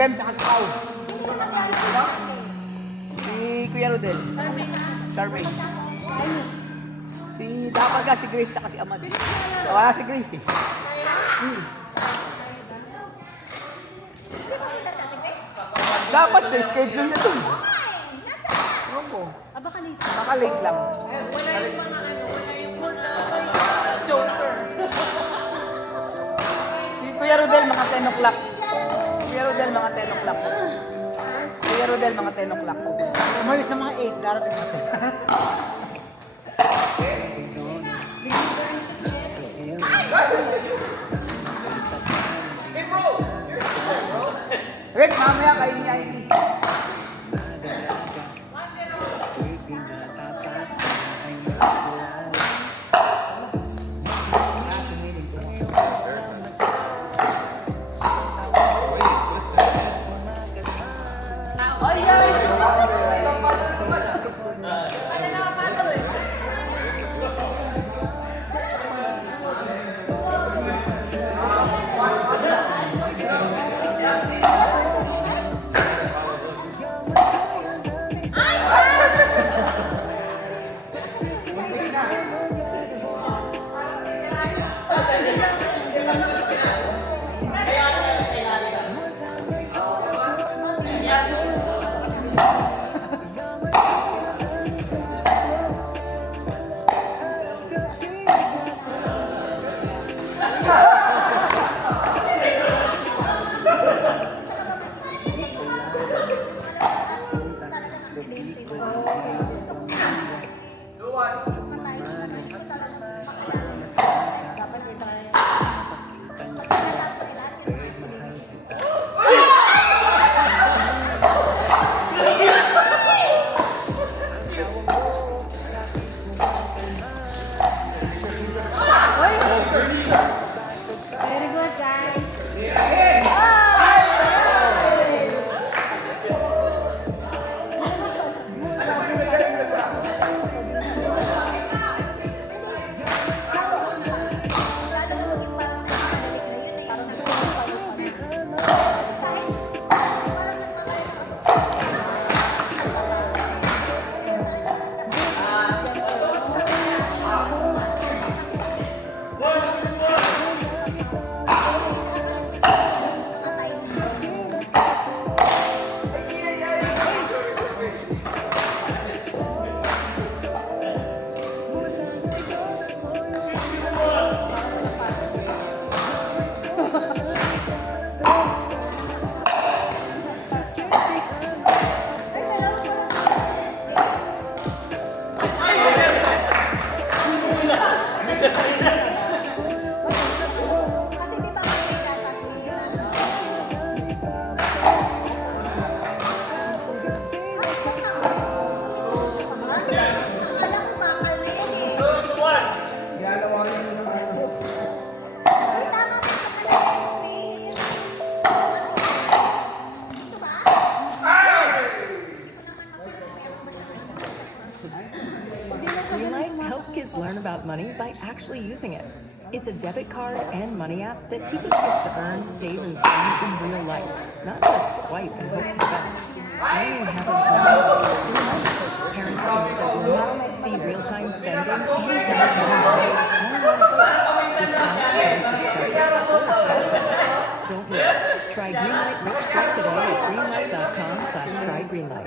Tsaka si Pao. Si Kuya Rodel. Charmaine. Si dapat ka si Grace tsaka si Amad. Wala si Grace eh. Dapat sa schedule niya dun. Ewan ko. Baka late lang. Wala yung mga wala yung joker. Si Kuya Rodel mga 10 o'clock. Kuya Rodel mga 10 o'clock. Kuya Rodel mga 10 o'clock. Umalis na mga 8, darating natin. Rick, mamaya kayo niya ini. Greenlight helps kids learn about money by actually using it. It's a debit card and money app that teaches kids to earn, save, and spend in real life, not just swipe and hope for the best. Learning happens in life. Parents can set limits, see real-time spending, and get Don't wait. Try Greenlight risk-free today at greenlight.com/trygreenlight.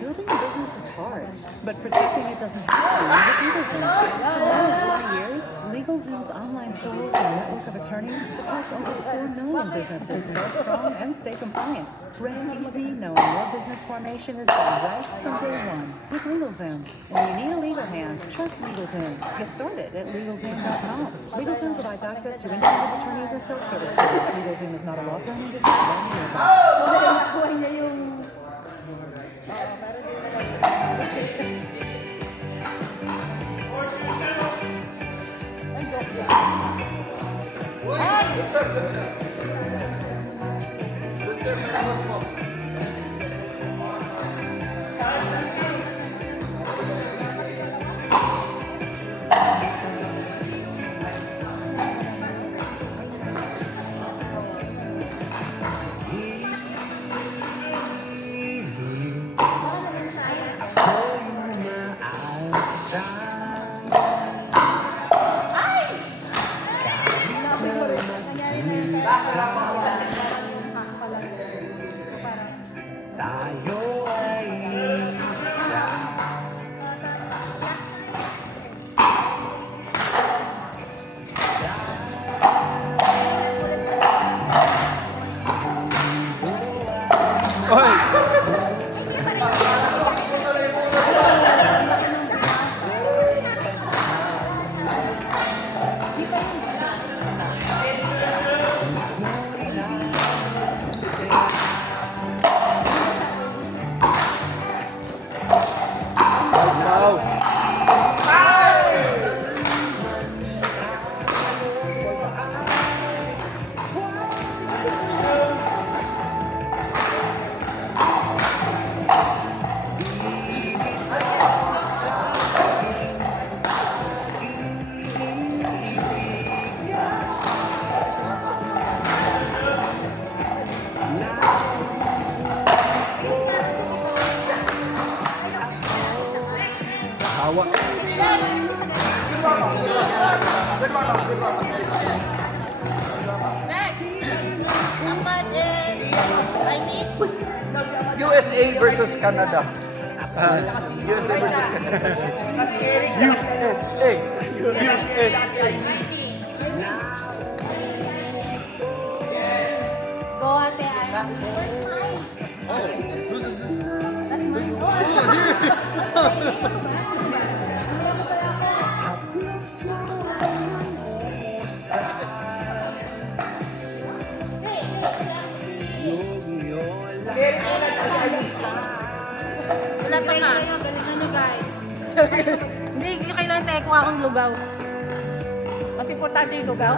Building a business is hard, but protecting it doesn't have to be with LegalZoom. For more than 20 years, LegalZoom's online tools and network of attorneys have helped over 4 million businesses start strong and stay compliant. Rest easy knowing your business formation is done right from day one with LegalZoom. When you need a legal hand, trust LegalZoom. Get started at LegalZoom.com. LegalZoom provides access to independent attorneys and self-service tools. LegalZoom is not a law firm and does not run your advice. Tayo ay isa. Oy! Wow! Hawak. Next! Dapat I mean, USA versus Canada. USA versus Canada. Kasi Eric, USA. USA. go ate ay. Eric, kasi ayun. Wala pa nga. Kayo, galingan nyo guys. Hindi, kailangan tayo kuha akong lugaw. Mas importante yung lugaw.